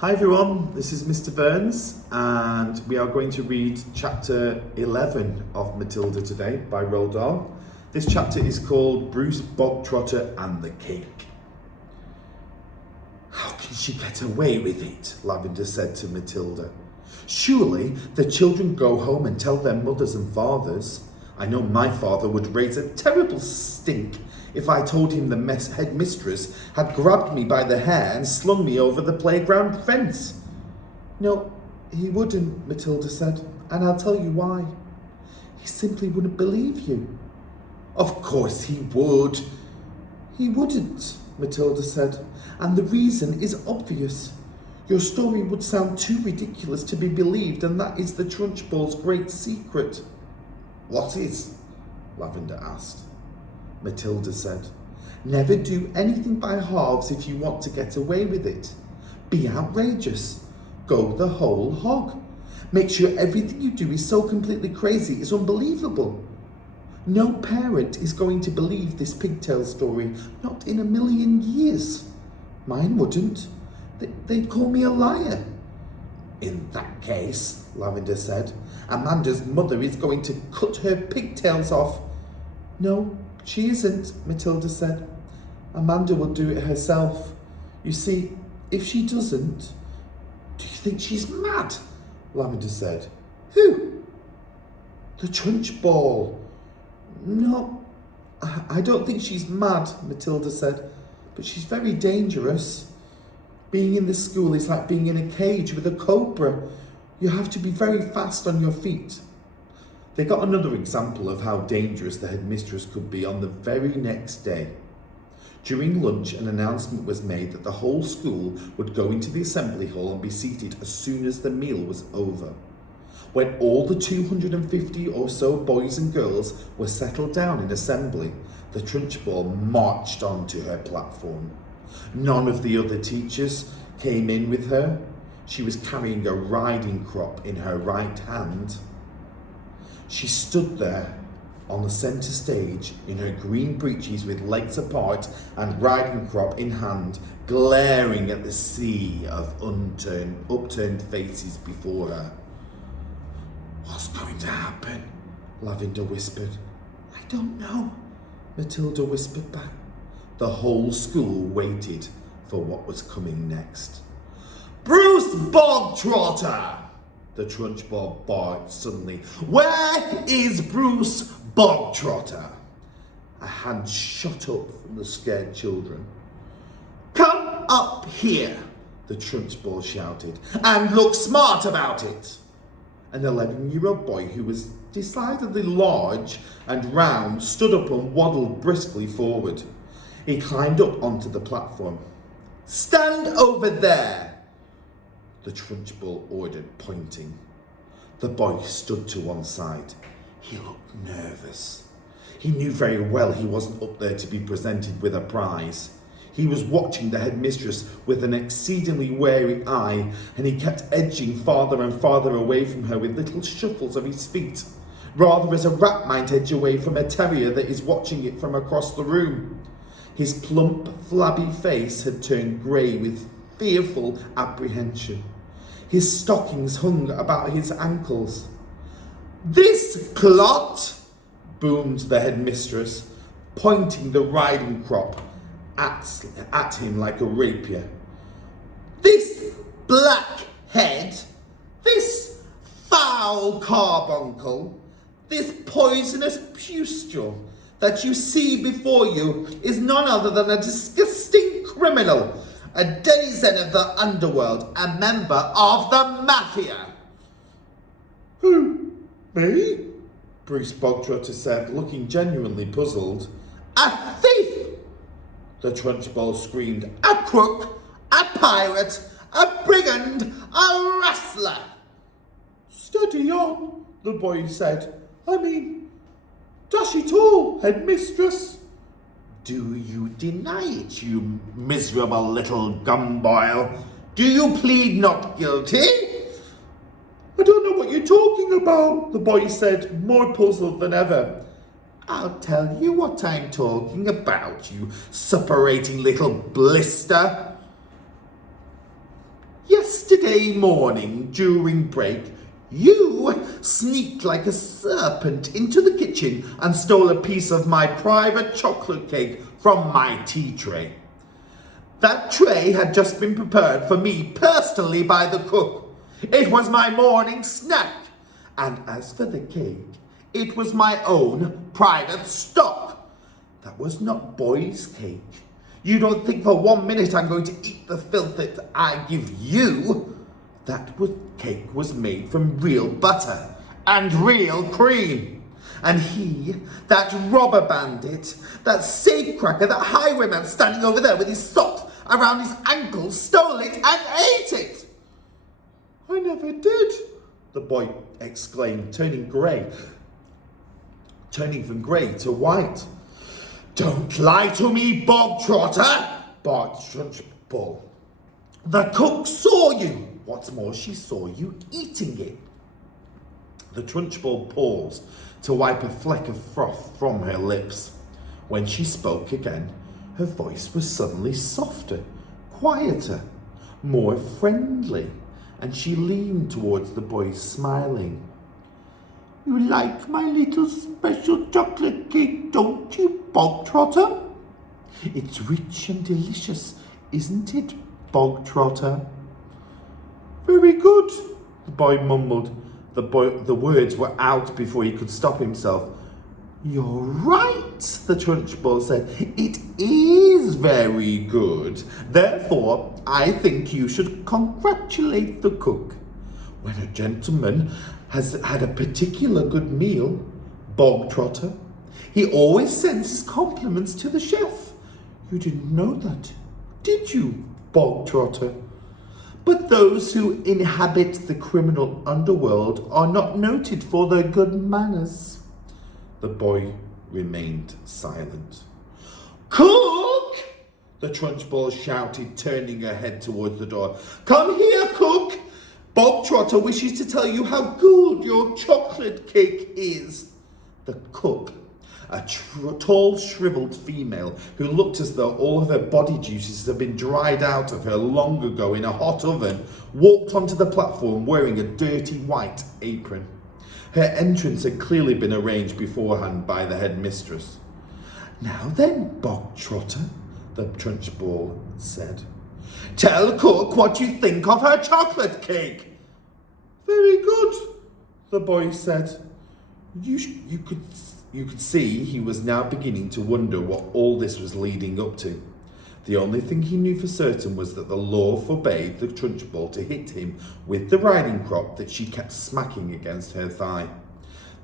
Hi everyone, this is Mr. Burns and we are going to read chapter 11 of Matilda today by Roald Dahl. This chapter is called Bruce Bogtrotter and the Cake. How can she get away with it? Lavender said to Matilda. Surely the children go home and tell their mothers and fathers. I know my father would raise a terrible stink if I told him the headmistress had grabbed me by the hair and slung me over the playground fence. No, he wouldn't, Matilda said, and I'll tell you why. He simply wouldn't believe you. Of course he would. He wouldn't, Matilda said, and the reason is obvious. Your story would sound too ridiculous to be believed, and that is the Trunchbull's great secret. What is? Lavender asked. Matilda said, never do anything by halves if you want to get away with it. Be outrageous. Go the whole hog. Make sure everything you do is so completely crazy it's unbelievable. No parent is going to believe this pigtail story, not in a million years. Mine wouldn't. They'd call me a liar. In that case, Lavender said, Amanda's mother is going to cut her pigtails off. No, she isn't, Matilda said. Amanda will do it herself. You see, if she doesn't... Do you think she's mad? Lavender said. Who? The Trunchbull. No, I don't think she's mad, Matilda said, but she's very dangerous. Being in this school is like being in a cage with a cobra. You have to be very fast on your feet. They got another example of how dangerous the headmistress could be on the very next day. During lunch, an announcement was made that the whole school would go into the assembly hall and be seated as soon as the meal was over. When all the 250 or so boys and girls were settled down in assembly, the Trunchbull marched onto her platform. None of the other teachers came in with her. She was carrying a riding crop in her right hand. She stood there on the centre stage in her green breeches with legs apart and riding crop in hand, glaring at the sea of upturned faces before her. What's going to happen? Lavender whispered. I don't know, Matilda whispered back. The whole school waited for what was coming next. Bruce Bogtrotter! The Trunchbull barked suddenly. Where is Bruce Bogtrotter? A hand shot up from the scared children. Come up here, the Trunchbull shouted, and look smart about it. An 11-year-old boy who was decidedly large and round stood up and waddled briskly forward. He climbed up onto the platform. Stand over there, the Trunchbull ordered, pointing. The boy stood to one side. He looked nervous. He knew very well he wasn't up there to be presented with a prize. He was watching the headmistress with an exceedingly wary eye, and he kept edging farther and farther away from her with little shuffles of his feet, rather as a rat might edge away from a terrier that is watching it from across the room. His plump, flabby face had turned grey with fearful apprehension. His stockings hung about his ankles. This clot, boomed the headmistress, pointing the riding crop at him like a rapier. This blackhead, this foul carbuncle, this poisonous pustule that you see before you is none other than a disgusting criminal, a denizen of the underworld, a member of the mafia. Who? Me? Bruce Bogtrotter said, looking genuinely puzzled. A thief! The Trunchbull screamed. A crook, a pirate, a brigand, a rustler. Steady on, the boy said. I mean, dash it all, headmistress. Do you deny it, you miserable little gumboil? Do you plead not guilty? I don't know what you're talking about, the boy said, more puzzled than ever. I'll tell you what I'm talking about, you suppurating little blister. Yes, yesterday morning during break, you sneaked like a serpent into the kitchen and stole a piece of my private chocolate cake from my tea tray. That tray had just been prepared for me personally by the cook. It was my morning snack. And as for the cake, it was my own private stock. That was not boy's cake. You don't think for 1 minute I'm going to eat the filth that I give you. Cake was made from real butter and real cream. And he, that robber bandit, that safecracker, that highwayman standing over there with his socks around his ankles, stole it and ate it. I never did, the boy exclaimed, turning from grey to white. Don't lie to me, bog trotter, barked Trunchbull. The cook saw you. What's more, she saw you eating it. The Trunchbull paused to wipe a fleck of froth from her lips. When she spoke again, her voice was suddenly softer, quieter, more friendly, and she leaned towards the boy, smiling. You like my little special chocolate cake, don't you, Bog Trotter? It's rich and delicious, isn't it, Bog Trotter? Very good, the boy mumbled. The words were out before he could stop himself. You're right, the Trunchbull said. It is very good. Therefore, I think you should congratulate the cook. When a gentleman has had a particular good meal, Bog Trotter, he always sends his compliments to the chef. You didn't know that, did you, Bog Trotter? But those who inhabit the criminal underworld are not noted for their good manners. The boy remained silent. Cook! The Trunchbull shouted, turning her head towards the door. Come here, cook! Bog Trotter wishes to tell you how good your chocolate cake is. The cook, a tall, shriveled female who looked as though all of her body juices had been dried out of her long ago in a hot oven, walked onto the platform wearing a dirty white apron. Her entrance had clearly been arranged beforehand by the headmistress. Now then, Bog Trotter, the Trunchbull said, tell cook what you think of her chocolate cake. Very good, the boy said. You could see he was now beginning to wonder what all this was leading up to. The only thing he knew for certain was that the law forbade the Trunchbull to hit him with the riding crop that she kept smacking against her thigh.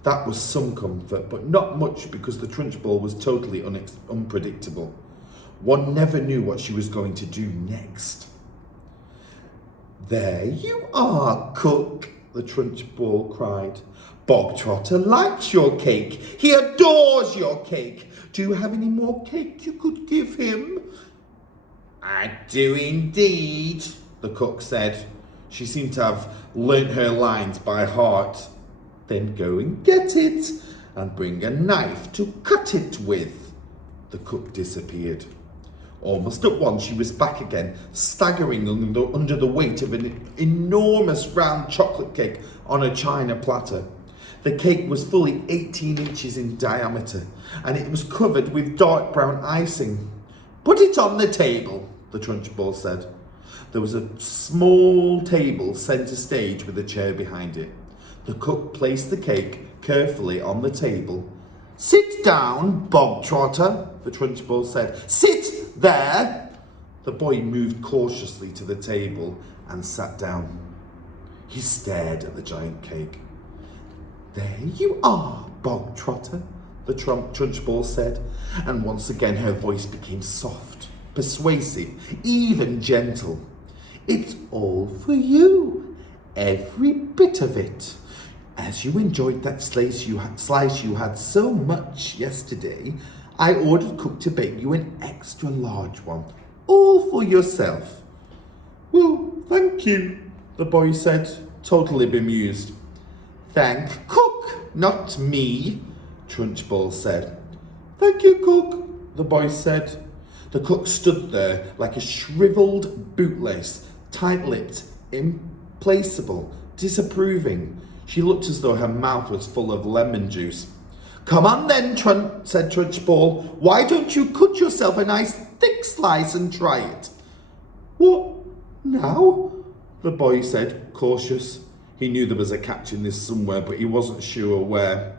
That was some comfort, but not much, because the Trunchbull was totally unpredictable. One never knew what she was going to do next. There you are, cook, the Trunchbull cried. Bog Trotter likes your cake. He adores your cake. Do you have any more cake you could give him? I do indeed, the cook said. She seemed to have learnt her lines by heart. Then go and get it, and bring a knife to cut it with. The cook disappeared. Almost at once she was back again, staggering under the weight of an enormous round chocolate cake on a china platter. The cake was fully 18 inches in diameter, and it was covered with dark brown icing. Put it on the table, the Trunchbull said. There was a small table centre stage with a chair behind it. The cook placed the cake carefully on the table. Sit down, Bog Trotter, the Trunchbull said. Sit there. The boy moved cautiously to the table and sat down. He stared at the giant cake. There you are, Bog Trotter, the Trunchbull said, and once again her voice became soft, persuasive, even gentle. It's all for you, every bit of it. As you enjoyed that slice you had so much yesterday, I ordered cook to bake you an extra large one, all for yourself. Well, thank you, the boy said, totally bemused. Thank cook, not me, Trunchbull said. Thank you, cook, the boy said. The cook stood there like a shrivelled bootlace, tight-lipped, implacable, disapproving. She looked as though her mouth was full of lemon juice. "Come on then," said Trunchbull. "Why don't you cut yourself a nice thick slice and try it?" "What, now?" the boy said, cautious. He knew there was a catch in this somewhere, but he wasn't sure where.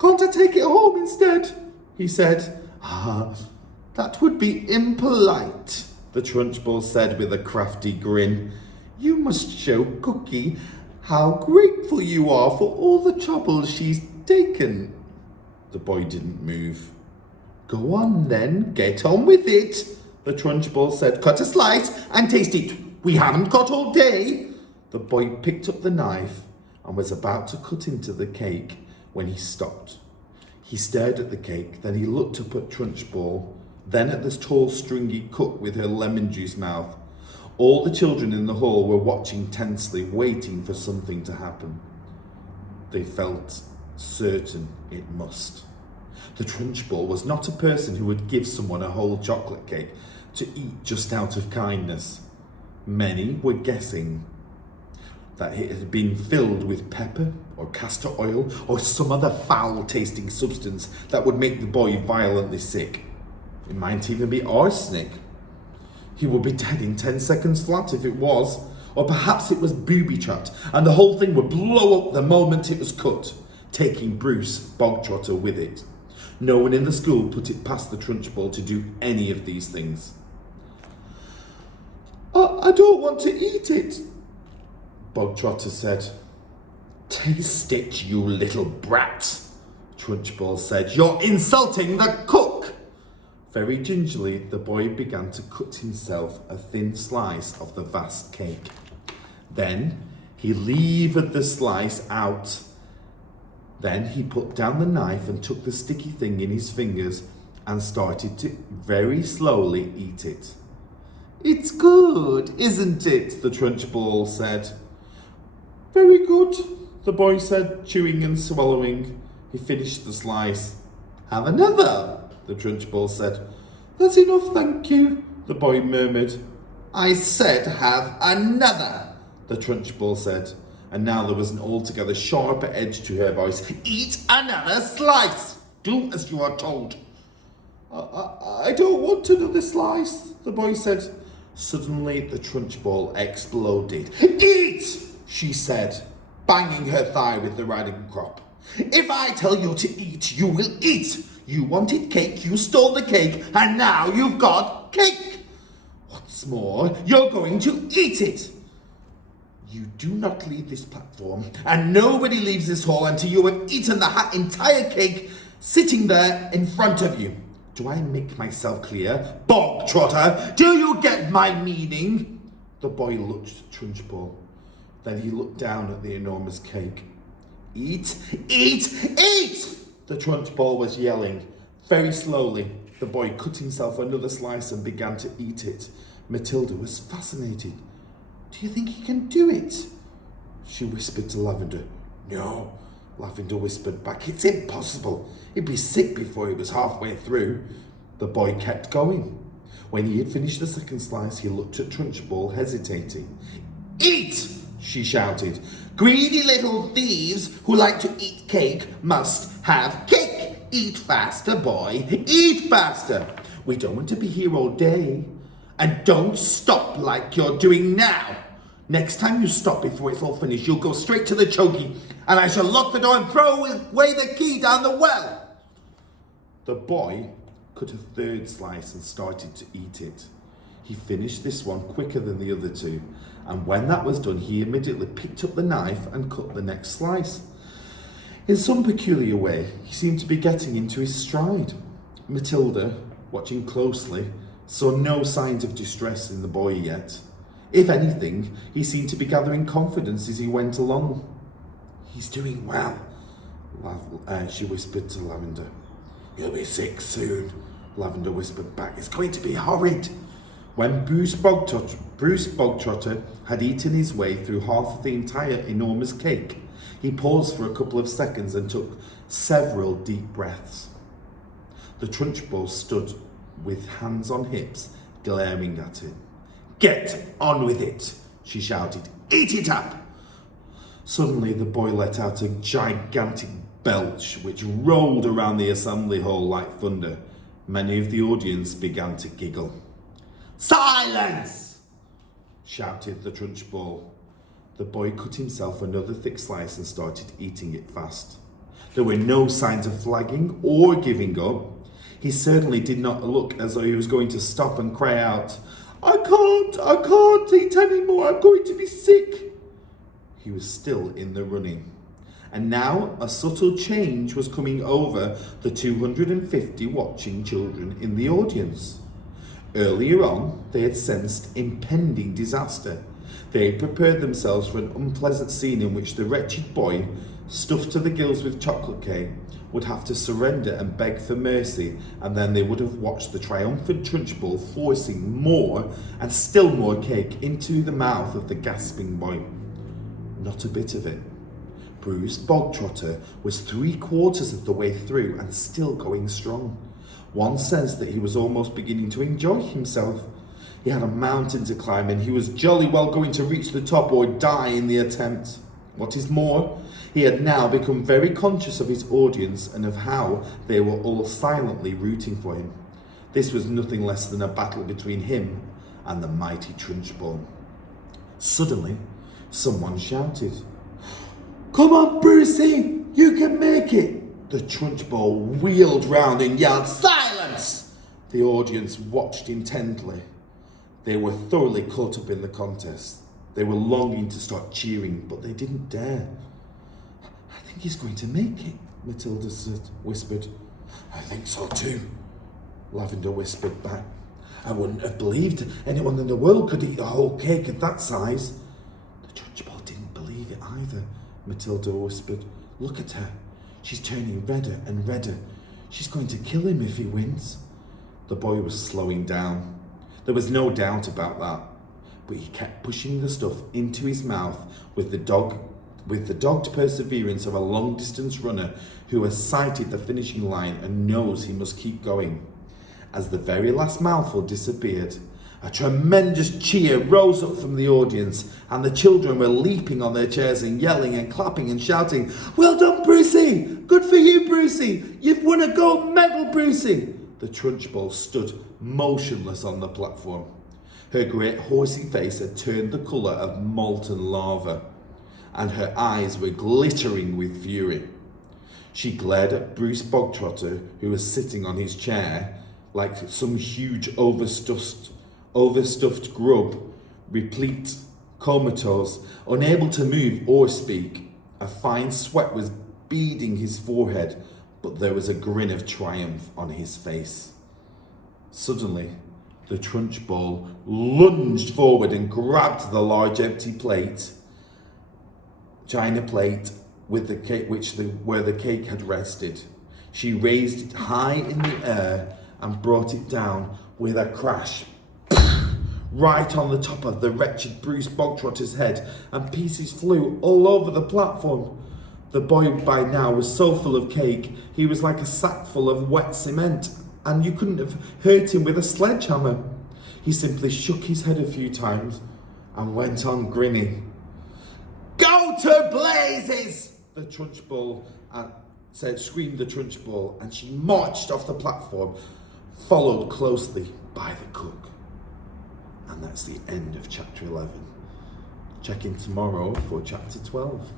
"Can't I take it home instead?" he said. "Ah, that would be impolite," the Trunchbull said with a crafty grin. "You must show Cookie how grateful you are for all the trouble she's taken." The boy didn't move. "Go on then, get on with it," the Trunchbull said. "Cut a slice and taste it. We haven't got all day." The boy picked up the knife and was about to cut into the cake when he stopped. He stared at the cake, then he looked up at Trunchbull, then at this tall, stringy cook with her lemon juice mouth. All the children in the hall were watching tensely, waiting for something to happen. They felt certain it must. The Trunchbull was not a person who would give someone a whole chocolate cake to eat just out of kindness. Many were guessing that it had been filled with pepper or castor oil or some other foul-tasting substance that would make the boy violently sick. It might even be arsenic. He would be dead in 10 seconds flat if it was. Or perhaps it was booby-trapped and the whole thing would blow up the moment it was cut, taking Bruce Bogtrotter with it. No one in the school put it past the Trunchbull to do any of these things. I don't want to eat it," Bogtrotter said. "Taste it, you little brat," Trunchbull said. "You're insulting the cook." Very gingerly, the boy began to cut himself a thin slice of the vast cake. Then he levered the slice out. Then he put down the knife and took the sticky thing in his fingers and started to very slowly eat it. "It's good, isn't it?" the Trunchbull said. "Very good," the boy said, chewing and swallowing. He finished the slice. "Have another," the Trunchbull said. "That's enough, thank you," the boy murmured. "I said have another," the Trunchbull said, and now there was an altogether sharper edge to her voice. "Eat another slice. Do as you are told." I don't want another slice," the boy said. Suddenly, the Trunchbull exploded. "Eat!" she said, banging her thigh with the riding crop. "If I tell you to eat, you will eat. You wanted cake, you stole the cake, and now you've got cake. What's more, you're going to eat it. You do not leave this platform, and nobody leaves this hall until you have eaten the entire cake sitting there in front of you. Do I make myself clear? Bogtrotter, do you get my meaning?" The boy looked at Trunchbull. Then he looked down at the enormous cake. "Eat, eat, eat!" the Trunchbull was yelling. Very slowly, the boy cut himself another slice and began to eat it. Matilda was fascinated. "Do you think he can do it?" she whispered to Lavender. "No," Lavender whispered back. "It's impossible. He'd be sick before he was halfway through." The boy kept going. When he had finished the second slice, he looked at Trunchbull, hesitating. "Eat!" she shouted. "Greedy little thieves who like to eat cake must have cake. Eat faster, boy. Eat faster. We don't want to be here all day. And don't stop like you're doing now. Next time you stop before it's all finished, you'll go straight to the chokey, and I shall lock the door and throw away the key down the well." The boy cut a third slice and started to eat it. He finished this one quicker than the other two, and when that was done, he immediately picked up the knife and cut the next slice. In some peculiar way, he seemed to be getting into his stride. Matilda, watching closely, saw no signs of distress in the boy yet. If anything, he seemed to be gathering confidence as he went along. "He's doing well," she whispered to Lavender. "He'll be sick soon," Lavender whispered back. "It's going to be horrid." When Bruce Bogtrotter had eaten his way through half of the entire enormous cake, he paused for a couple of seconds and took several deep breaths. The Trunchbull stood with hands on hips, glaring at him. "Get on with it," she shouted. Eat it up! Suddenly the boy let out a gigantic belch which rolled around the assembly hall like thunder. Many of the audience began to giggle. Silence! Shouted the Trunchbull. The boy cut himself another thick slice and started eating it fast. There were no signs of flagging or giving up. He certainly did not look as though he was going to stop and cry out, I can't eat anymore, I'm going to be sick. He was still in the running. And now a subtle change was coming over the 250 watching children in the audience. Earlier on, they had sensed impending disaster. They had prepared themselves for an unpleasant scene in which the wretched boy, stuffed to the gills with chocolate cake, would have to surrender and beg for mercy, and then they would have watched the triumphant Trunchbull forcing more and still more cake into the mouth of the gasping boy. Not a bit of it. Bruce Bogtrotter was 3/4 of the way through and still going strong. One sensed that he was almost beginning to enjoy himself. He had a mountain to climb and he was jolly well going to reach the top or die in the attempt. What is more, he had now become very conscious of his audience and of how they were all silently rooting for him. This was nothing less than a battle between him and the mighty Trunchbull. Suddenly, someone shouted, Come on, Brucey, you can make it! The Trunchbull wheeled round and yelled, Silence! The audience watched intently. They were thoroughly caught up in the contest. They were longing to start cheering, but they didn't dare. I think he's going to make it, Matilda whispered. I think so too, Lavender whispered back. I wouldn't have believed anyone in the world could eat a whole cake of that size. The Trunchbull didn't believe it either, Matilda whispered. Look at her. She's turning redder and redder. She's going to kill him if he wins. The boy was slowing down. There was no doubt about that, but he kept pushing the stuff into his mouth with the dogged perseverance of a long-distance runner who has sighted the finishing line and knows he must keep going. As the very last mouthful disappeared, a tremendous cheer rose up from the audience, and the children were leaping on their chairs and yelling and clapping and shouting, Well done, Brucey! Good for you, Brucey! You've won a gold medal, Brucey! The Trunchbull stood motionless on the platform. Her great horsey face had turned the colour of molten lava, and her eyes were glittering with fury. She glared at Bruce Bogtrotter, who was sitting on his chair like some huge overstuffed grub, replete, comatose, unable to move or speak. A fine sweat was beading his forehead, but there was a grin of triumph on his face. Suddenly, the Trunchbull lunged forward and grabbed the large empty china plate with the cake, where the cake had rested. She raised it high in the air and brought it down with a crash, right on the top of the wretched Bruce Bogtrotter's head, and pieces flew all over the platform. The boy by now was so full of cake, he was like a sack full of wet cement, and you couldn't have hurt him with a sledgehammer. He simply shook his head a few times and went on grinning. Go to blazes! The Trunchbull screamed the Trunchbull, and she marched off the platform, followed closely by the cook. And that's the end of chapter 11. Check in tomorrow for chapter 12.